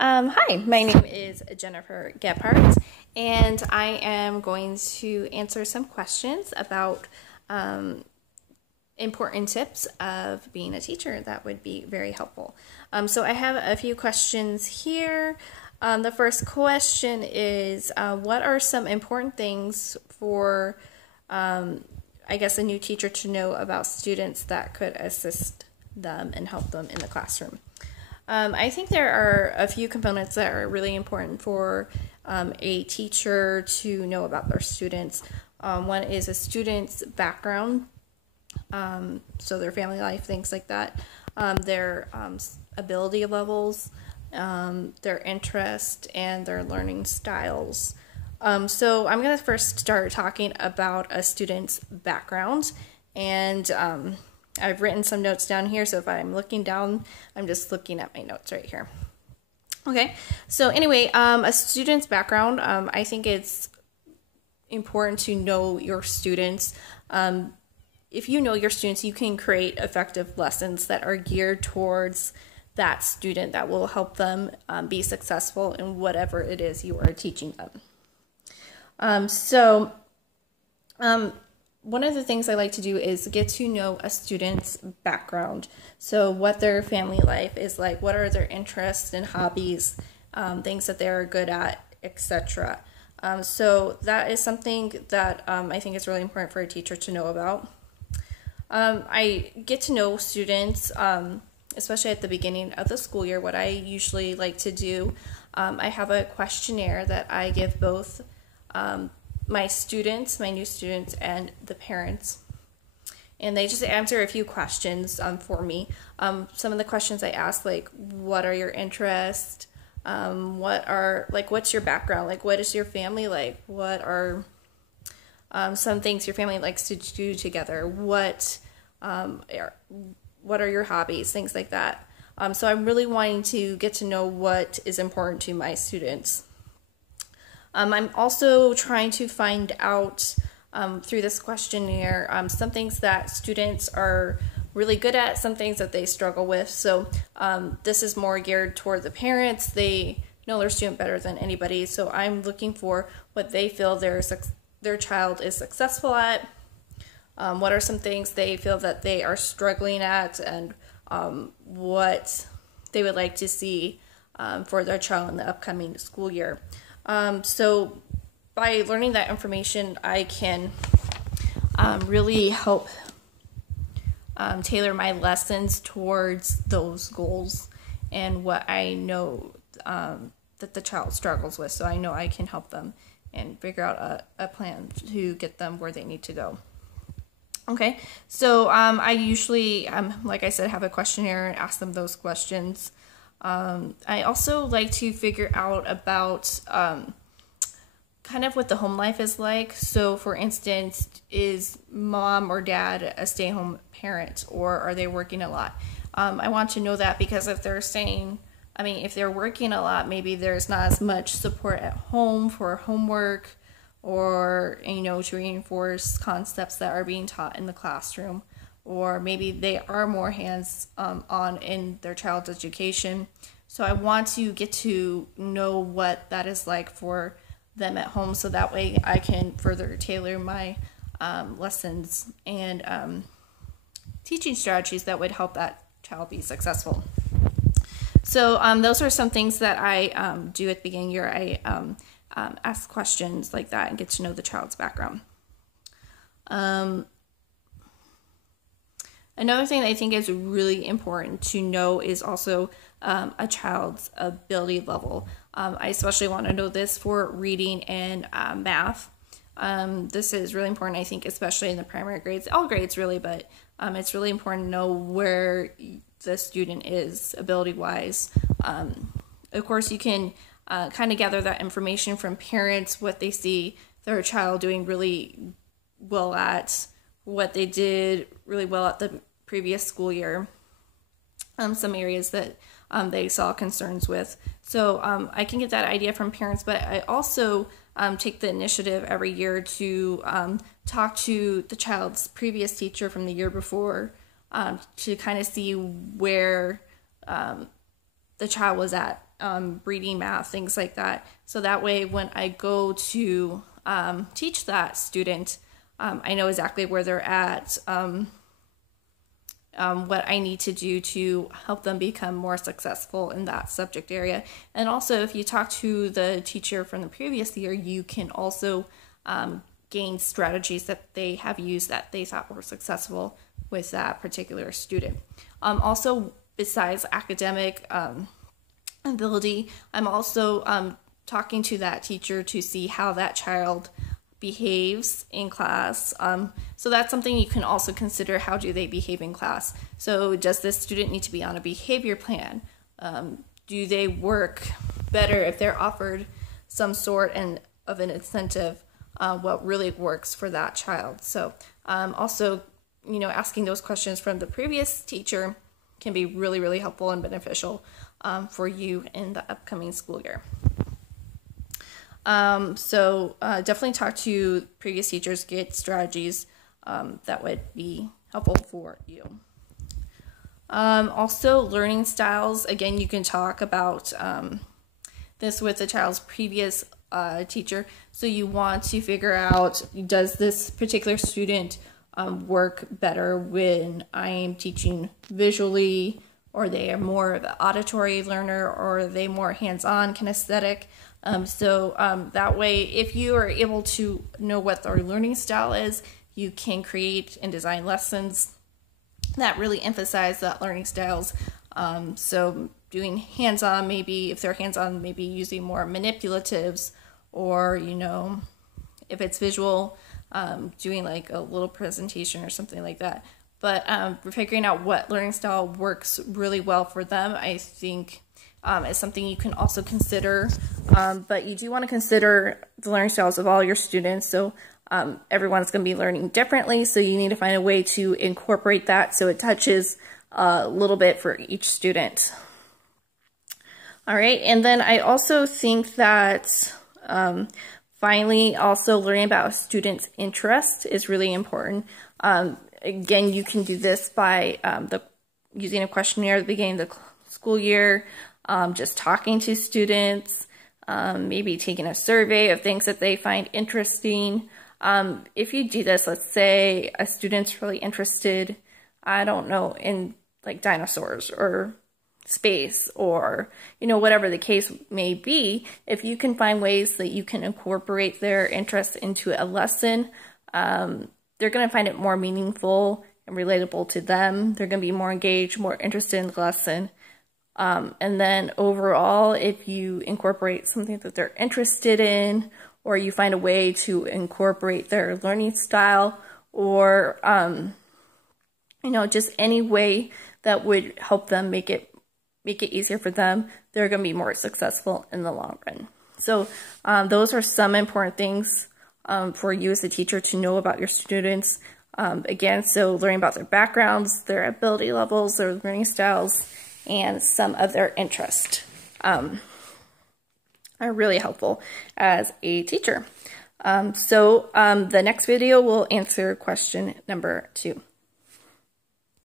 Hi, my name is Jennifer Gephardt, and I am going to answer some questions about important tips of being a teacher that would be very helpful. So I have a few questions here. The first question is, what are some important things for, I guess, a new teacher to know about students that could assist them and help them in the classroom? I think there are a few components that are really important for a teacher to know about their students. One is a student's background, so their family life, things like that, their ability levels, their interest, and their learning styles. So I'm going to first start talking about a student's background, and I've written some notes down here, so if I'm looking down, I'm just looking at my notes right here. Okay, so anyway, a student's background, I think it's important to know your students. If you know your students, you can create effective lessons that are geared towards that student that will help them be successful in whatever it is you are teaching them. One of the things I like to do is get to know a student's background. So what their family life is like, what are their interests and hobbies, things that they're good at, etc. So that is something that I think is really important for a teacher to know about. I get to know students, especially at the beginning of the school year. What I usually like to do, I have a questionnaire that I give both my students, my new students, and the parents. And they just answer a few questions for me. Some of the questions I ask, like, what are your interests? What's your background? Like, what is your family like? What are some things your family likes to do together? What are your hobbies? Things like that. So I'm really wanting to get to know what is important to my students. I'm also trying to find out through this questionnaire some things that students are really good at, some things that they struggle with. So this is more geared toward the parents. They know their student better than anybody. So I'm looking for what they feel their child is successful at. What are some things they feel that they are struggling at, and what they would like to see for their child in the upcoming school year. So by learning that information, I can really help tailor my lessons towards those goals and what I know that the child struggles with. So I know I can help them and figure out a plan to get them where they need to go. Okay, so I usually, like I said, have a questionnaire and ask them those questions. I also like to figure out about kind of what the home life is like. So for instance, is mom or dad a stay-at-home parent, or are they working a lot? I want to know that, because if they're working a lot, maybe there's not as much support at home for homework, or to reinforce concepts that are being taught in the classroom. Or maybe they are more hands-on in their child's education. So I want to get to know what that is like for them at home, so that way I can further tailor my lessons and teaching strategies that would help that child be successful. So those are some things that I do at the beginning of the year. I ask questions like that and get to know the child's background. Another thing that I think is really important to know is also a child's ability level. I especially want to know this for reading and math. This is really important, I think, especially in the primary grades, all grades really, but it's really important to know where the student is ability-wise. Of course, you can kind of gather that information from parents, what they see their child doing really well at, what they did really well at the previous school year, some areas that they saw concerns with. So I can get that idea from parents, but I also take the initiative every year to talk to the child's previous teacher from the year before to kind of see where the child was at, reading, math, things like that. So that way when I go to teach that student, I know exactly where they're at, what I need to do to help them become more successful in that subject area. And also, if you talk to the teacher from the previous year, you can also gain strategies that they have used that they thought were successful with that particular student. Also, besides academic ability, I'm also talking to that teacher to see how that child behaves in class. So that's something you can also consider. How do they behave in class? So does this student need to be on a behavior plan? Do they work better if they're offered some sort of an incentive? What really works for that child? So also, asking those questions from the previous teacher can be really, really helpful and beneficial for you in the upcoming school year. So definitely talk to previous teachers, get strategies that would be helpful for you. Also, learning styles. Again, you can talk about this with the child's previous teacher. So you want to figure out, does this particular student work better when I'm teaching visually, or they are more of an auditory learner, or are they more hands-on, kinesthetic? That way, if you are able to know what their learning style is, you can create and design lessons that really emphasize that learning styles. So doing hands-on, maybe if they're hands-on, maybe using more manipulatives, or if it's visual, doing like a little presentation or something like that. But figuring out what learning style works really well for them, I think is something you can also consider. But you do want to consider the learning styles of all your students. So everyone's going to be learning differently, so you need to find a way to incorporate that so it touches a little bit for each student. All right, and then I also think that finally, also learning about a student's interest is really important. Again, you can do this by using a questionnaire at the beginning of the school year, just talking to students, maybe taking a survey of things that they find interesting. If you do this, let's say a student's really interested, I don't know, in like dinosaurs or space, or whatever the case may be, if you can find ways that you can incorporate their interests into a lesson, they're going to find it more meaningful and relatable to them. They're going to be more engaged, more interested in the lesson. And then overall, if you incorporate something that they're interested in, or you find a way to incorporate their learning style, or just any way that would help them make it easier for them, they're going to be more successful in the long run. So those are some important things for you as a teacher to know about your students. Again, so learning about their backgrounds, their ability levels, their learning styles, and some of their interest are really helpful as a teacher. The next video will answer question number 2.